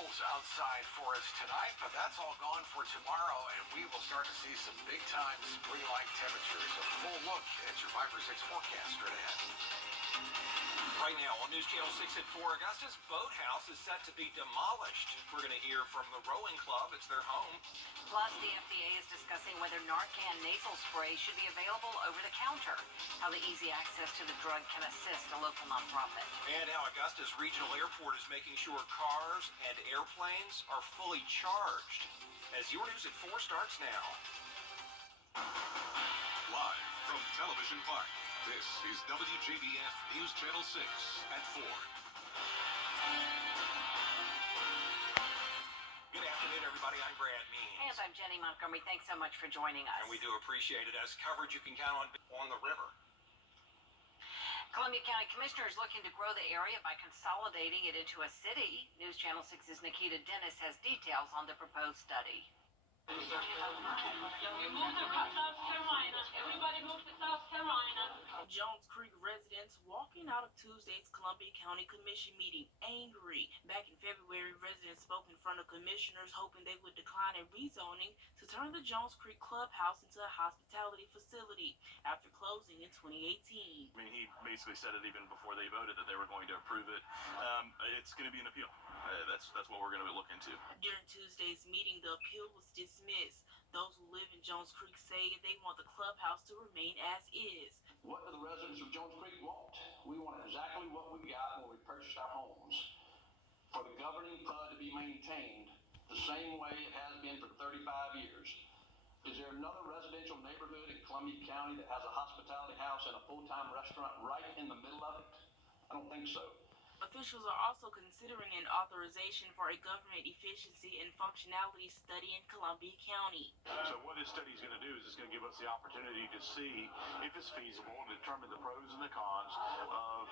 drizzles outside for us tonight, but that's all gone for tomorrow, and we will start to see some big-time spring-like temperatures. A full look at your Viper 6 forecast straight ahead. Right now on News Channel 6 at 4, Augusta's boathouse is set to be demolished. We're going to hear from the rowing club. It's their home. Plus, the FDA is discussing whether Narcan nasal spray should be available over the counter, how the easy access to the drug can assist a local nonprofit. And how Augusta's regional airport is making sure cars and airplanes are fully charged. As your News at 4 starts now. Live from Television Park, this is Wjbf News Channel 6 at 4. Good afternoon, everybody. I'm Brad Means. And I'm Jenny Montgomery. Thanks so much for joining us. And we do appreciate it, as coverage you can count on the river. Columbia County Commissioners looking to grow the area by consolidating it into a city. News Channel 6's Nikita Dennis has details on the proposed study. We moved to South Carolina. Everybody moved to South Carolina. Jones Creek residents walking out of Tuesday's Columbia County Commission meeting angry. Back in February, residents spoke in front of commissioners hoping they would decline a rezoning to turn the Jones Creek clubhouse into a hospitality facility after closing in 2018. I mean, he basically said it even before they voted that they were going to approve it. It's going to be an appeal. That's what we're going to look into. During Tuesday's meeting, the appeal was dismissed. Those who live in Jones Creek say they want the clubhouse to remain as is. What do the residents of Jones Creek want? We want exactly what we got when we purchased our homes. For the governing PUD to be maintained the same way it has been for 35 years. Is there another residential neighborhood in Columbia County that has a hospitality house and a full-time restaurant right in the middle of it? I don't think so. Officials are also considering an authorization for a government efficiency and functionality study in Columbia County. So what this study is going to do is it's going to give us the opportunity to see if it's feasible and determine the pros and the cons of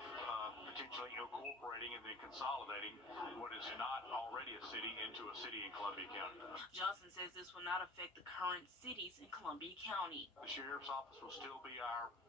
potentially incorporating and then consolidating what is not already a city into a city in Columbia County. Johnson says this will not affect the current cities in Columbia County. The sheriff's office will still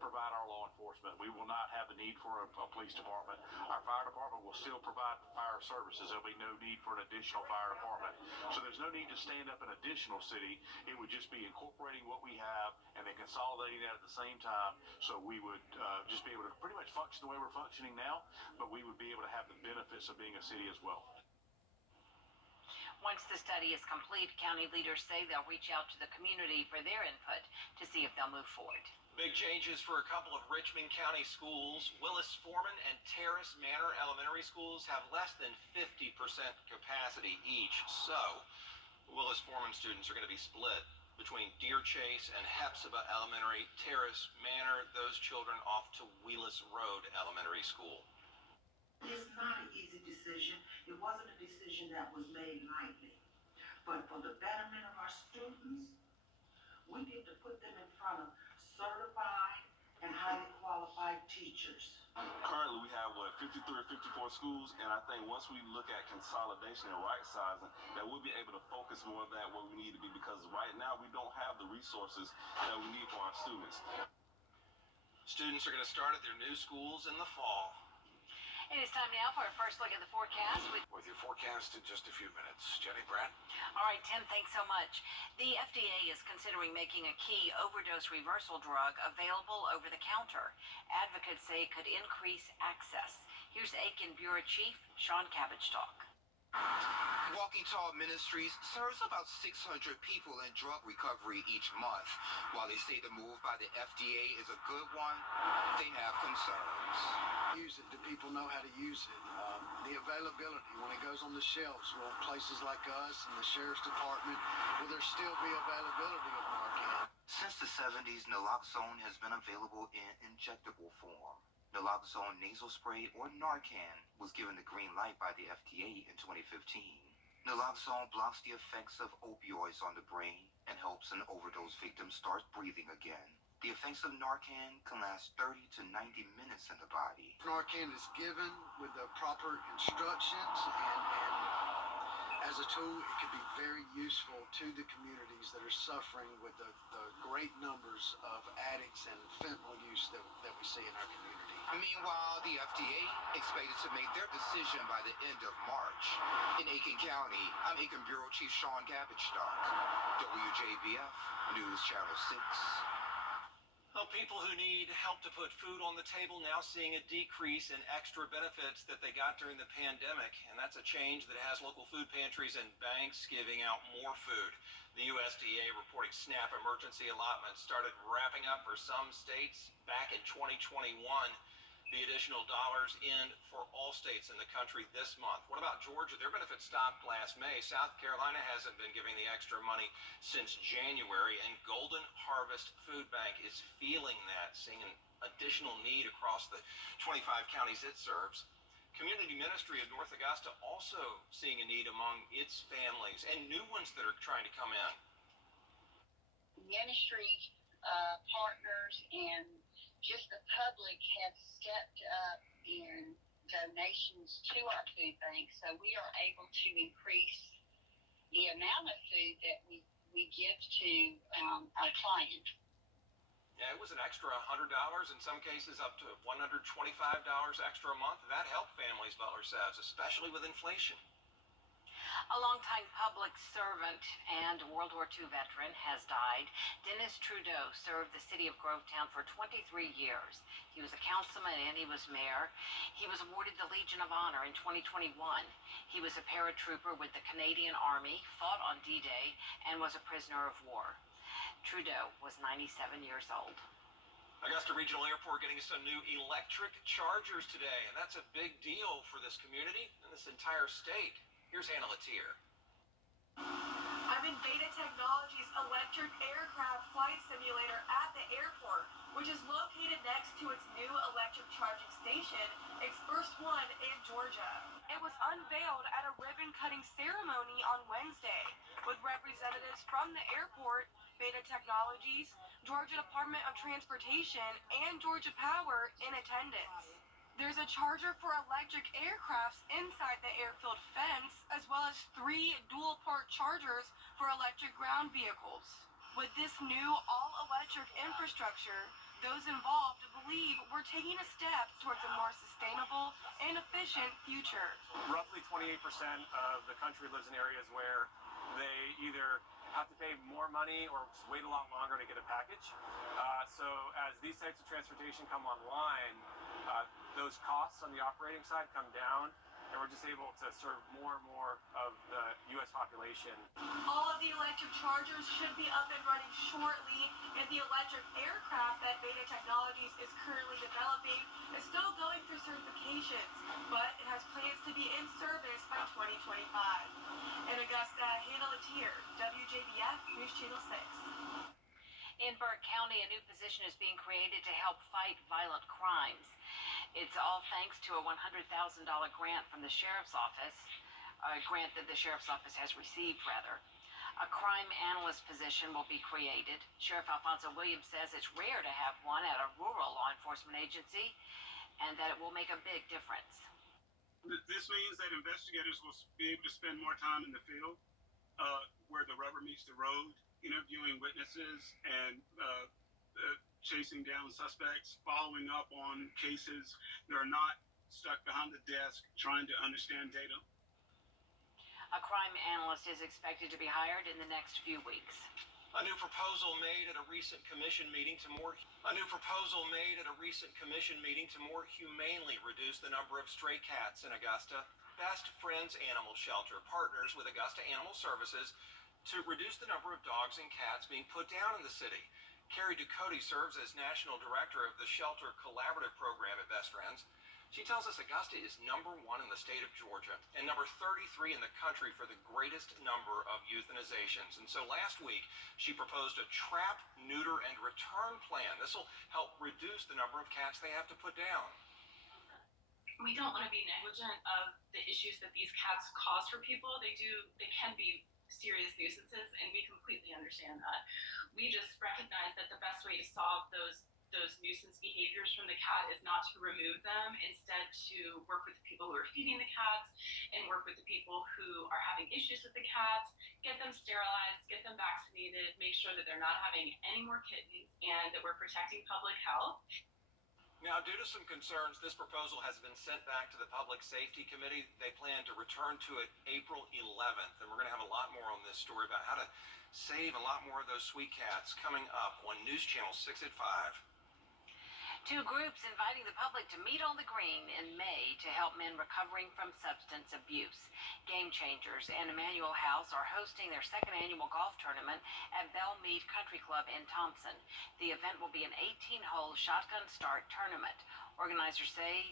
provide our law enforcement. We will not have the need for a police department. Our fire department will still provide fire services. There'll be no need for an additional fire department. So there's no need to stand up an additional city. It would just be incorporating what we have and then consolidating that at the same time. So we would just be able to pretty much function the way we're functioning now, but we would be able to have the benefits of being a city as well. Once the study is complete, county leaders say they'll reach out to the community for their input to see if they'll move forward. Big changes for a couple of Richmond County schools. Willis Foreman and Terrace Manor Elementary schools have less than 50% capacity each. So, Willis Foreman students are going to be split between Deer Chase and Hepzibah Elementary. Terrace Manor, those children off to Wheelis Road Elementary School. It's not an easy decision. It wasn't a decision that was made lightly. But for the betterment of our students, we need to put them in front of certified and highly qualified teachers. Currently, we have, 53 or 54 schools, and I think once we look at consolidation and right sizing, that we'll be able to focus more of that where we need to be, because right now we don't have the resources that we need for our students. Students are going to start at their new schools in the fall. It is time now for our first look at the forecast. With your forecast in just a few minutes. Jenny, Brad? All right, Tim, thanks so much. The FDA is considering making a key overdose reversal drug available over the counter. Advocates say it could increase access. Here's Aiken Bureau Chief Sean Cabbage talk. Walking Tall Ministries serves about 600 people in drug recovery each month. While they say the move by the FDA is a good one, they have concerns. Use it. Do people know how to use it? The availability when it goes on the shelves. Will places like us and the Sheriff's Department, will there still be availability of Narcan? Since the 70s, naloxone has been available in injectable form. Naloxone nasal spray, or Narcan, was given the green light by the FDA in 2015. Naloxone blocks the effects of opioids on the brain and helps an overdose victim start breathing again. The effects of Narcan can last 30 to 90 minutes in the body. Narcan is given with the proper instructions, and as a tool, it can be very useful to the communities that are suffering with the great numbers of addicts and fentanyl use that we see in our community. Meanwhile, the FDA expected to make their decision by the end of March. In Aiken County, I'm Aiken Bureau Chief Sean Gabitstock, WJBF News Channel 6. Well, people who need help to put food on the table now seeing a decrease in extra benefits that they got during the pandemic, and that's a change that has local food pantries and banks giving out more food. The USDA reporting SNAP emergency allotments started wrapping up for some states back in 2021. The additional dollars in for all states in the country this month. What about Georgia? Their benefits stopped last May. South Carolina hasn't been giving the extra money since January, and Golden Harvest Food Bank is feeling that, seeing an additional need across the 25 counties it serves. Community Ministry of North Augusta also seeing a need among its families and new ones that are trying to come in. Ministry partners and just the public have stepped up in donations to our food bank, so we are able to increase the amount of food that we give to our clients. Yeah, it was an extra $100, in some cases up to $125 extra a month. That helped families, Butler says, especially with inflation. A longtime public servant and World War II veteran has died. Dennis Trudeau served the city of Grovetown for 23 years. He was a councilman and he was mayor. He was awarded the Legion of Honor in 2021. He was a paratrooper with the Canadian Army, fought on D-Day, and was a prisoner of war. Trudeau was 97 years old. Augusta Regional Airport getting some new electric chargers today, and that's a big deal for this community and this entire state. Here's Hannah Latier. I'm in Beta Technologies' electric aircraft flight simulator at the airport, which is located next to its new electric charging station, Express One in Georgia. It was unveiled at a ribbon-cutting ceremony on Wednesday, with representatives from the airport, Beta Technologies, Georgia Department of Transportation, and Georgia Power in attendance. There's a charger for electric aircrafts inside the airfield fence, as well as 3 dual-port chargers for electric ground vehicles. With this new all-electric infrastructure, those involved believe we're taking a step towards a more sustainable and efficient future. Roughly 28% of the country lives in areas where they either have to pay more money or just wait a lot longer to get a package. So as these types of transportation come online, those costs on the operating side come down, and we're just able to serve more and more of the U.S. population. All of the electric chargers should be up and running shortly, and the electric aircraft that Beta Technologies is currently developing is still going through certifications, but it has plans to be in service by 2025. In Augusta, Hannah Latier, WJBF News Channel 6. In Burke County, a new position is being created to help fight violent crimes. It's all thanks to a $100,000 grant from the Sheriff's Office, a grant that the Sheriff's Office has received, rather. A crime analyst position will be created. Sheriff Alfonso Williams says it's rare to have one at a rural law enforcement agency, and that it will make a big difference. This means that investigators will be able to spend more time in the field, where the rubber meets the road, interviewing witnesses and chasing down suspects, following up on cases that are not stuck behind the desk trying to understand data. A crime analyst is expected to be hired in the next few weeks. A new proposal made at a recent commission meeting to more humanely reduce the number of stray cats in Augusta. Best Friends Animal Shelter partners with Augusta Animal Services to reduce the number of dogs and cats being put down in the city. Carrie Ducote serves as National Director of the Shelter Collaborative Program at Best Friends. She tells us Augusta is number 1 in the state of Georgia and number 33 in the country for the greatest number of euthanizations. And so last week, she proposed a trap, neuter, and return plan. This will help reduce the number of cats they have to put down. We don't want to be negligent of the issues that these cats cause for people. They can be serious nuisances, and we completely understand that. We just recognize that the best way to solve those nuisance behaviors from the cat is not to remove them, instead to work with the people who are feeding the cats and work with the people who are having issues with the cats, get them sterilized, get them vaccinated, make sure that they're not having any more kittens, and that we're protecting public health. Now, due to some concerns, this proposal has been sent back to the Public Safety Committee. They plan to return to it April 11th, and we're going to have a lot more on this story about how to save a lot more of those sweet cats coming up on News Channel 6 at 5. Two groups inviting the public to meet on the green in May to help men recovering from substance abuse. Game Changers and Emmanuel House are hosting their second annual golf tournament at Bellmead Country Club in Thompson. The event will be an 18-hole shotgun start tournament. Organizers say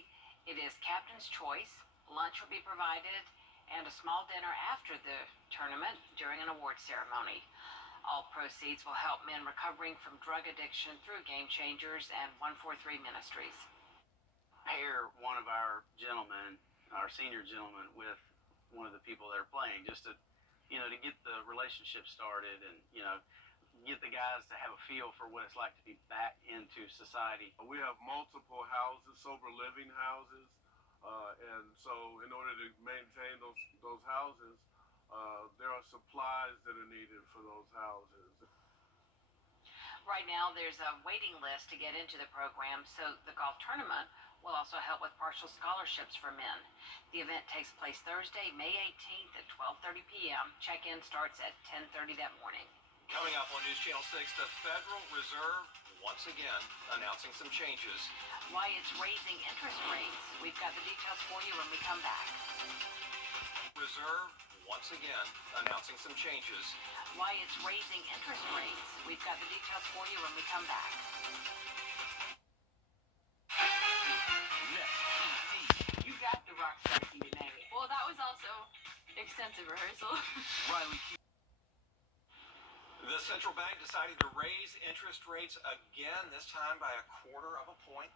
it is captain's choice, lunch will be provided, and a small dinner after the tournament during an award ceremony. All proceeds will help men recovering from drug addiction through Game Changers and 143 Ministries. Pair one of our gentlemen, our senior gentlemen, with one of the people that are playing, just to, to get the relationship started and, get the guys to have a feel for what it's like to be back into society. We have multiple houses, sober living houses, and so in order to maintain those houses, there are supplies that are needed for those houses. Right now, there's a waiting list to get into the program, so the golf tournament will also help with partial scholarships for men. The event takes place Thursday, May 18th at 12:30 p.m. Check-in starts at 10:30 that morning. Coming up on News Channel 6, the Federal Reserve once again announcing some changes. Why it's raising interest rates. We've got the details for you when we come back. Reserve once again announcing some changes. Why it's raising interest rates. We've got the details for you when we come back. You got the rock star DNA. Well, that was also extensive rehearsal. Riley. The central bank deciding to raise interest rates again, this time by 1/4 of a point.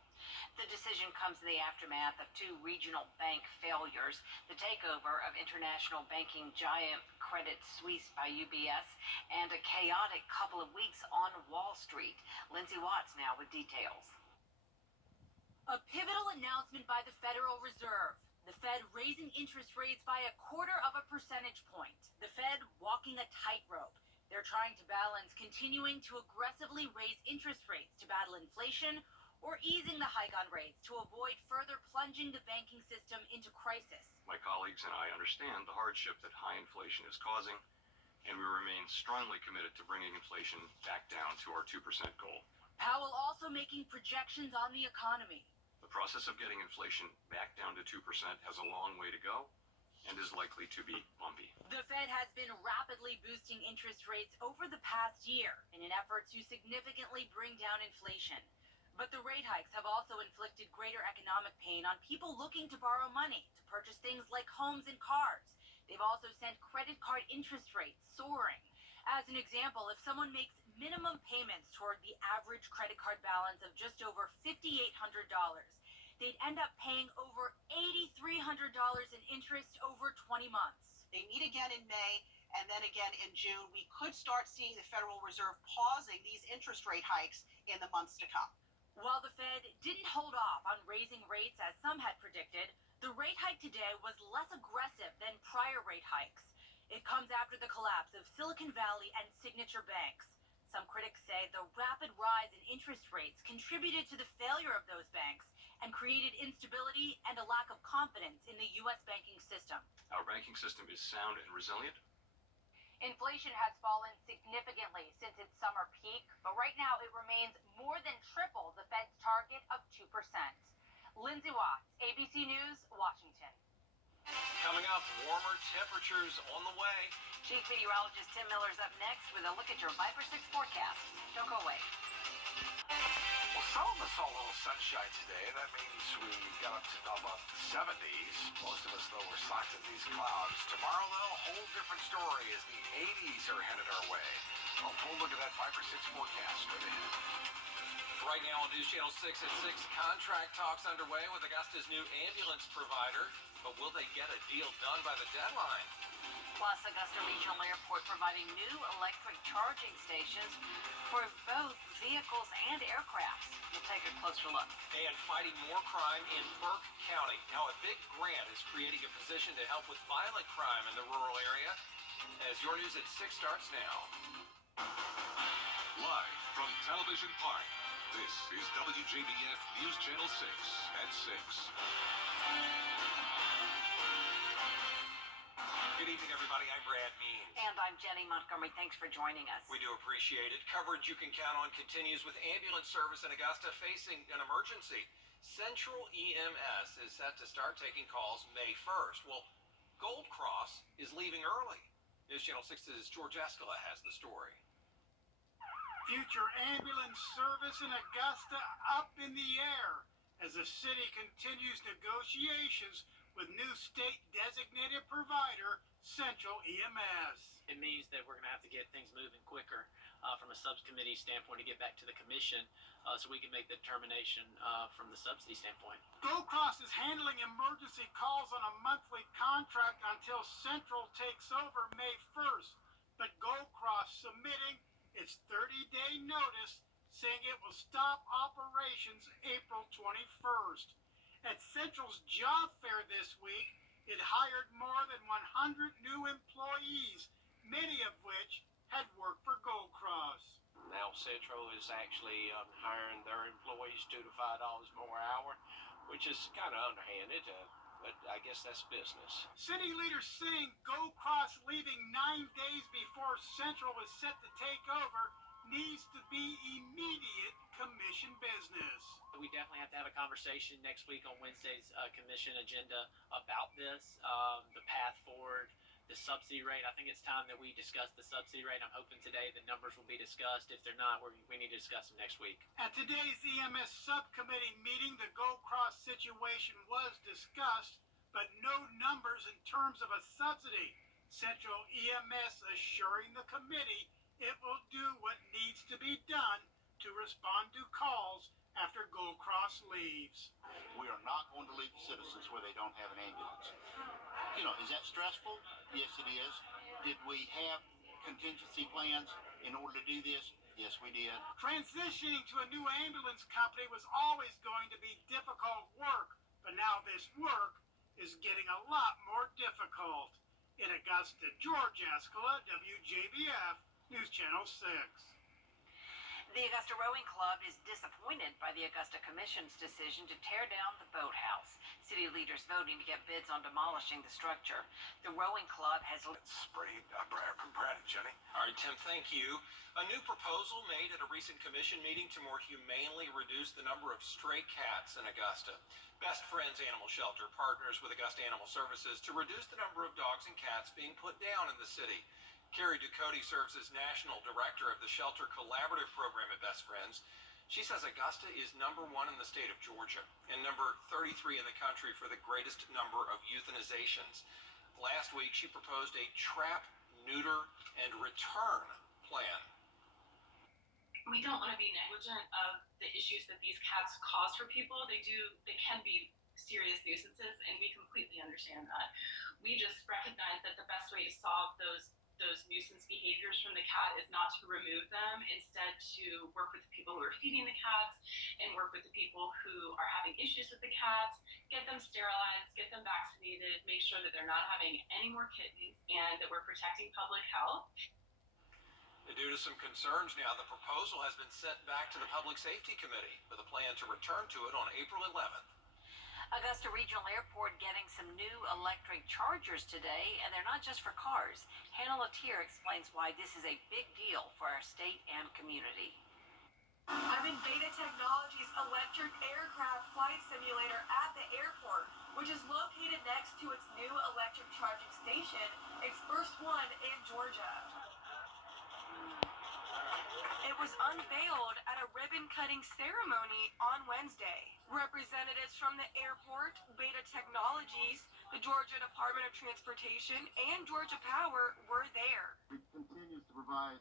The decision comes in the aftermath of two regional bank failures, the takeover of international banking giant Credit Suisse by Wjbf, and a chaotic couple of weeks on Wall Street. Lindsay Watts now with details. A pivotal announcement by the Federal Reserve. The Fed raising interest rates by 1/4 percentage point. The Fed walking a tightrope. They're trying to balance continuing to aggressively raise interest rates to battle inflation or easing the hike on rates to avoid further plunging the banking system into crisis. My colleagues and I understand the hardship that high inflation is causing, and we remain strongly committed to bringing inflation back down to our 2% goal. Powell also making projections on the economy. The process of getting inflation back down to 2% has a long way to go and is likely to be bumpy. The Fed has been rapidly boosting interest rates over the past year in an effort to significantly bring down inflation. But the rate hikes have also inflicted greater economic pain on people looking to borrow money to purchase things like homes and cars. They've also sent credit card interest rates soaring. As an example, if someone makes minimum payments toward the average credit card balance of just over $5,800, they'd end up paying over $8,300 in interest over 20 months. They meet again in May and then again in June. We could start seeing the Federal Reserve pausing these interest rate hikes in the months to come. While the Fed didn't hold off on raising rates as some had predicted, the rate hike today was less aggressive than prior rate hikes. It comes after the collapse of Silicon Valley and Signature banks. Some critics say the rapid rise in interest rates contributed to the failure of those banks and created instability and a lack of confidence in the U.S. banking system. Our banking system is sound and resilient. Inflation has fallen significantly since its summer peak, but right now it remains more than triple the Fed's target of 2%. Lindsay Watts, ABC News, Washington. Coming up, warmer temperatures on the way. Chief Meteorologist Tim Miller's up next with a look at your Viper 6 forecast. Don't go away. Well, some of us saw a little sunshine today. That means we got up to about the 70s. Most of us, though, were socked in these clouds. Tomorrow, though, a whole different story as the 80s are headed our way. A full look at that Viper 6 forecast straight ahead. Right now on News Channel 6 at 6, contract talks underway with Augusta's new ambulance provider. But will they get a deal done by the deadline? Plus, Augusta Regional Airport providing new electric charging stations for both vehicles and aircraft. We'll take a closer look. And fighting more crime in Burke County. Now, a big grant is creating a position to help with violent crime in the rural area. As your News at 6 starts now. Live from Television Park, This is WJBF News Channel 6 at 6. Good evening, everybody. I'm Brad Means. And I'm Jenny Montgomery. Thanks for joining us. We do appreciate it. Coverage you can count on continues with ambulance service in Augusta facing an emergency. Central EMS is set to start taking calls May 1st. Well, Gold Cross is leaving early. News Channel 6's George Escala has the story. Future ambulance service in Augusta up in the air as the city continues negotiations with new state-designated provider, Central EMS. It means that we're going to have to get things moving quicker from a subcommittee standpoint to get back to the commission so we can make the determination from the subsidy standpoint. Gold Cross is handling emergency calls on a monthly contract until Central takes over May 1st, but Gold Cross submitting its 30-day notice saying it will stop operations April 21st. At Central's job fair this week, it hired more than 100 new employees, many of which had worked for Gold Cross. Now Central is actually hiring their employees $2 to $5 more an hour, which is kind of underhanded, but I guess that's business. City leaders saying Gold Cross leaving 9 days before Central is set to take over needs to be immediate commission business. We definitely have to have a conversation next week on Wednesday's commission agenda about this, the path forward, the subsidy rate. I think it's time that we discuss the subsidy rate. I'm hoping today the numbers will be discussed. If they're not, we need to discuss them next week. At today's EMS subcommittee meeting, the Gold Cross situation was discussed, but no numbers in terms of a subsidy. Central EMS assuring the committee it will do what needs to be done to respond to calls after Gold Cross leaves. We are not going to leave citizens where they don't have an ambulance. You know, is that stressful? Yes, it is. Did we have contingency plans in order to do this? Yes, we did. Transitioning to a new ambulance company was always going to be difficult work, but now this work is getting a lot more difficult. In Augusta, George Escala, WJBF, News Channel 6. The Augusta Rowing Club is disappointed by the Augusta Commission's decision to tear down the boathouse. City leaders voting to get bids on demolishing the structure. The Rowing Club has... Brad and Jenny. All right, Tim, thank you. A new proposal made at a recent commission meeting to more humanely reduce the number of stray cats in Augusta. Best Friends Animal Shelter partners with Augusta Animal Services to reduce the number of dogs and cats being put down in the city. Carrie Ducote serves as National Director of the Shelter Collaborative Program at Best Friends. She says Augusta is number 1 in the state of Georgia and number 33 in the country for the greatest number of euthanizations. Last week, she proposed a trap, neuter, and return plan. We don't want to be negligent of the issues that these cats cause for people. They can be serious nuisances, and we completely understand that. We just recognize that the best way to solve those nuisance behaviors from the cat is not to remove them, instead to work with the people who are feeding the cats and work with the people who are having issues with the cats, get them sterilized, get them vaccinated, make sure that they're not having any more kittens, and that we're protecting public health. Due to some concerns now, the proposal has been sent back to the Public Safety Committee with a plan to return to it on April 11th. Augusta Regional Airport getting some new electric chargers today, and they're not just for cars. Hannah Latier explains why this is a big deal for our state and community. I'm in Beta Technologies' electric aircraft flight simulator at the airport, which is located next to its new electric charging station, its first one in Georgia. It was unveiled at a ribbon-cutting ceremony on Wednesday. Representatives from the airport, Beta Technologies, the Georgia Department of Transportation, and Georgia Power were there. It continues to provide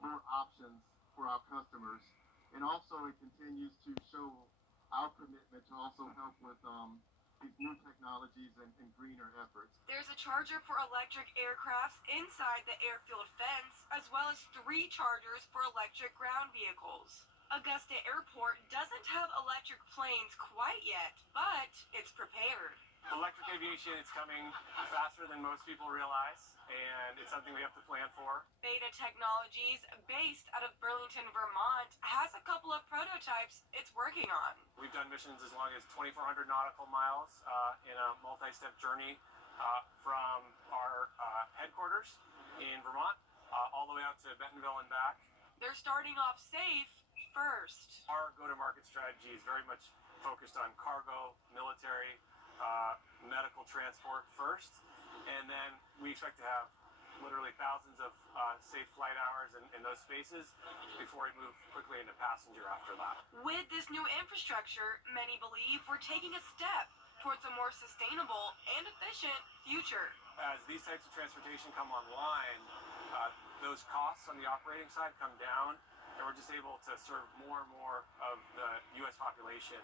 more options for our customers, and also it continues to show our commitment to also help with these new technologies and greener efforts. There's a charger for electric aircrafts inside the airfield fence, as well as 3 chargers for electric ground vehicles. Augusta Airport doesn't have electric planes quite yet, but it's prepared. Electric aviation is coming faster than most people realize, and it's something we have to plan for. Beta Technologies, based out of Burlington, Vermont, has a couple of prototypes it's working on. We've done missions as long as 2,400 nautical miles in a multi-step journey from our headquarters in Vermont all the way out to Bentonville and back. They're starting off safe first. Our go-to-market strategy is very much focused on cargo, military, medical transport first, and then we expect to have literally thousands of safe flight hours in those spaces before we move quickly into passenger after that. With this new infrastructure, many believe we're taking a step towards a more sustainable and efficient future. As these types of transportation come online, those costs on the operating side come down, and we're just able to serve more and more of the U.S. population.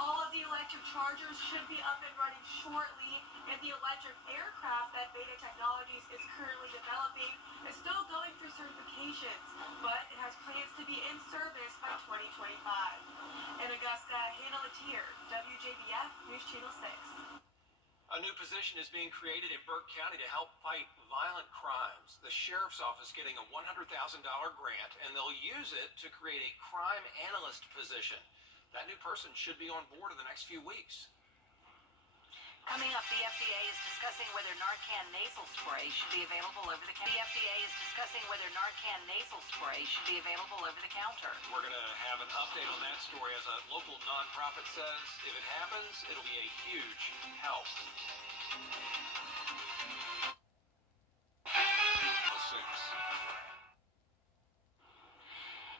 All of the electric chargers should be up and running shortly, and the electric aircraft that Beta Technologies is currently developing is still going through certifications, but it has plans to be in service by 2025. In Augusta, Hannah Latier, WJBF News Channel 6. A new position is being created in Burke County to help fight violent crimes. The sheriff's office getting a $100,000 grant, and they'll use it to create a crime analyst position. That new person should be on board in the next few weeks. Coming up, the FDA is discussing whether Narcan nasal spray should be available over the counter. The FDA is discussing whether Narcan nasal spray should be available over the counter. We're going to have an update on that story as a local nonprofit says if it happens, it'll be a huge help.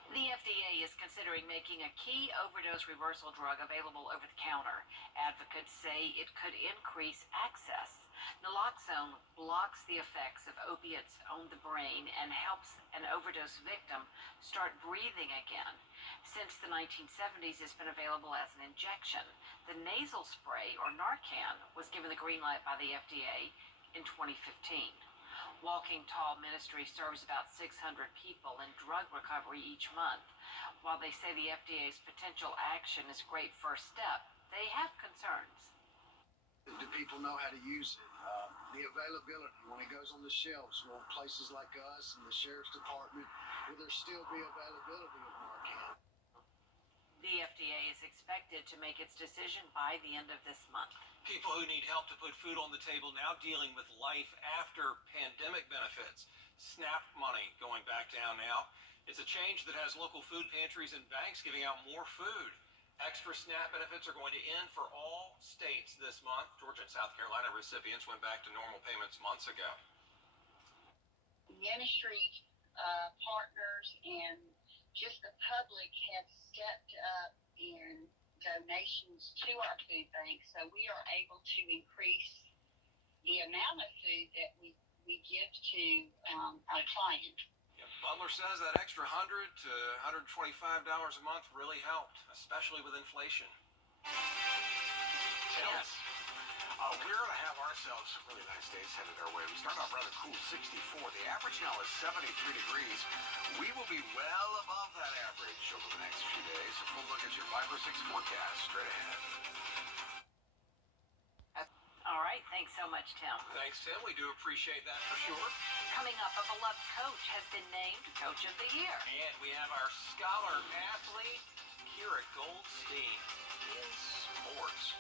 The FDA is considering making a key overdose reversal drug available over the counter. Advocates say it could increase access. Naloxone blocks the effects of opiates on the brain and helps an overdose victim start breathing again. Since the 1970s, it's been available as an injection. The nasal spray, or Narcan, was given the green light by the FDA in 2015. Walking Tall Ministry serves about 600 people in drug recovery each month. While they say the FDA's potential action is a great first step, they have concerns. Do people know how to use it? The availability, when it goes on the shelves, will places like us and the Sheriff's Department, will there still be availability of Narcan? The FDA is expected to make its decision by the end of this month. People who need help to put food on the table now dealing with life after pandemic benefits. SNAP money going back down now. It's a change that has local food pantries and banks giving out more food. Extra SNAP benefits are going to end for all states this month. Georgia and South Carolina recipients went back to normal payments months ago. Ministry partners and just the public have stepped up in donations to our food bank, so we are able to increase the amount of food that we give to our clients. Butler says that extra $100 to $125 a month really helped, especially with inflation. Yes. We're going to have ourselves some really nice days headed our way. We start off rather cool, 64. The average now is 73 degrees. We will be well above that average over the next few days. A full look at your 5 or 6 forecast straight ahead. All right, thanks so much, Tim. Thanks, Tim. We do appreciate that for sure. Coming up, a beloved coach has been named Coach of the Year. And we have our scholar athlete, Kira Goldstein, in sports.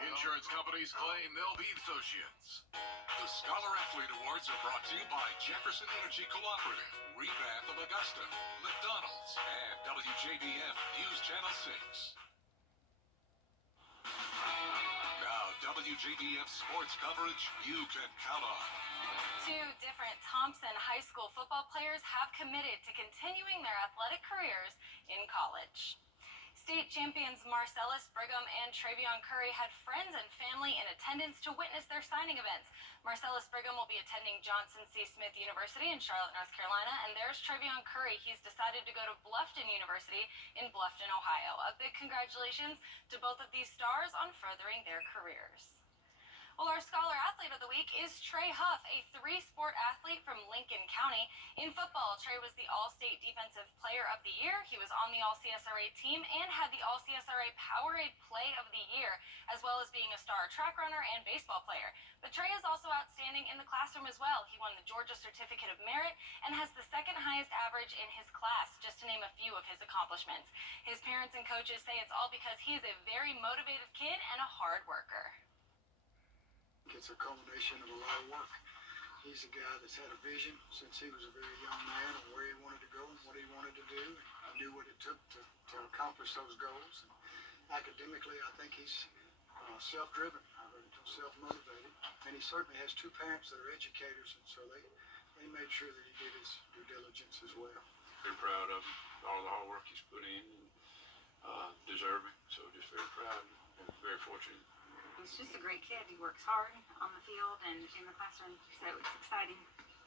Insurance companies claim they'll be associates. The Scholar Athlete Awards are brought to you by Jefferson Energy Cooperative, Wjbf of Augusta, McDonald's, and WJBF News Channel 6. Now, WJBF sports coverage you can count on. 2 different Thompson High School football players have committed to continuing their athletic careers in college. State champions Marcellus Brigham and Travion Curry had friends and family in attendance to witness their signing events. Marcellus Brigham will be attending Johnson C. Smith University in Charlotte, North Carolina, and there's Travion Curry. He's decided to go to Bluffton University in Bluffton, Ohio. A big congratulations to both of these stars on furthering their careers. Well, our Scholar Athlete of the Week is Trey Huff, a 3-sport athlete from Lincoln County. In football, Trey was the All-State Defensive Player of the Year. He was on the All-CSRA team and had the All-CSRA Powerade Play of the Year, as well as being a star track runner and baseball player. But Trey is also classroom as well. He won the Georgia Certificate of Merit and has the second highest average in his class, just to name a few of his accomplishments. His parents and coaches say it's all because he is a very motivated kid and a hard worker. It's a culmination of a lot of work. He's a guy that's had a vision since he was a very young man of where he wanted to go and what he wanted to do. And he knew what it took to accomplish those goals. And academically, I think he's self-driven, self-motivated. And he certainly has two parents that are educators, and so they made sure that he did his due diligence as well. Very proud of him, all the hard work he's put in, deserving. So just very proud and very fortunate. He's just a great kid. He works hard on the field and in the classroom, so it's exciting.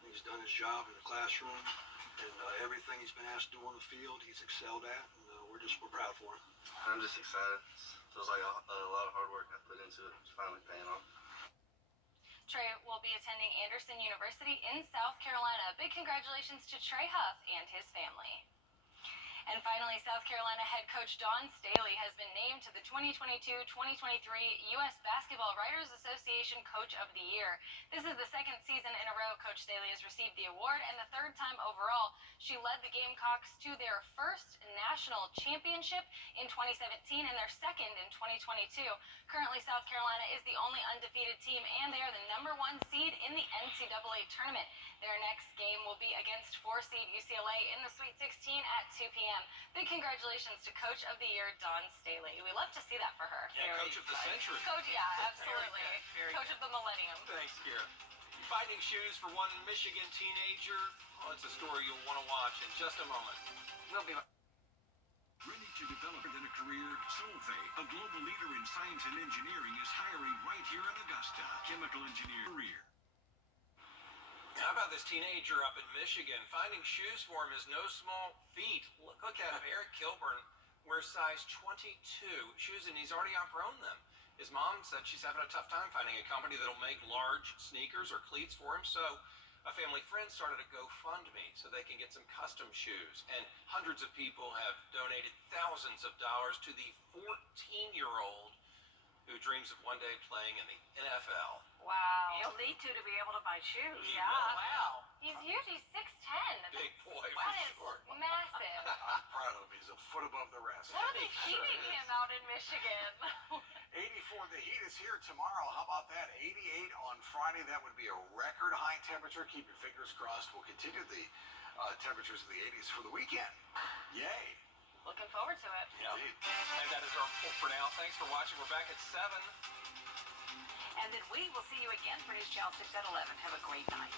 He's done his job in the classroom, and everything he's been asked to do on the field, he's excelled at, and we're proud for him. I'm just excited. It feels like a lot of hard work I put into it. It's finally paying off. Trey will be attending Anderson University in South Carolina. Big congratulations to Trey Huff and his family. And finally, South Carolina head coach Dawn Staley has been named to the 2022-2023 U.S. Basketball Writers Association Coach of the Year. This is the second season in a row Coach Staley has received the award, and the third time overall. She led the Gamecocks to their first national championship in 2017 and their second in 2022. Currently, South Carolina is the only undefeated team, and they are the #1 seed in the NCAA tournament. Their next game will be against 4-seed UCLA in the Sweet 16 at 2 p.m. Big congratulations to Coach of the Year, Dawn Staley. We love to see that for her. Yeah, Coach of the Century. Coach, yeah, absolutely. Very Coach good. of the Millennium. Thanks, Kira. Finding shoes for one Michigan teenager. Oh, it's a story you'll want to watch in just a moment. We'll be Ready to develop a career? Solvay, a global leader in science and engineering, is hiring right here in Augusta. Chemical engineer career. How about this teenager up in Michigan? Finding shoes for him is no small feat. Look at him. Eric Kilburn wears size 22 shoes, and he's already outgrown them. His mom said she's having a tough time finding a company that'll make large sneakers or cleats for him, so a family friend started a GoFundMe so they can get some custom shoes. And hundreds of people have donated thousands of dollars to the 14-year-old who dreams of one day playing in the NFL. Wow. He'll need to be able to buy shoes. Yeah. Wow. He's huge. He's 6'10". Big boy for That is sure. massive. I'm proud of him. He's a foot above the rest. What are they feeding him out in Michigan? 84. The heat is here tomorrow. How about that? 88 on Friday. That would be a record high temperature. Keep your fingers crossed. We'll continue the temperatures in the 80s for the weekend. Yay. Looking forward to it. Yep. And that is our poll for now. Thanks for watching. We're back at 7. And then we will see you again for News Channel 6 at 11. Have a great night.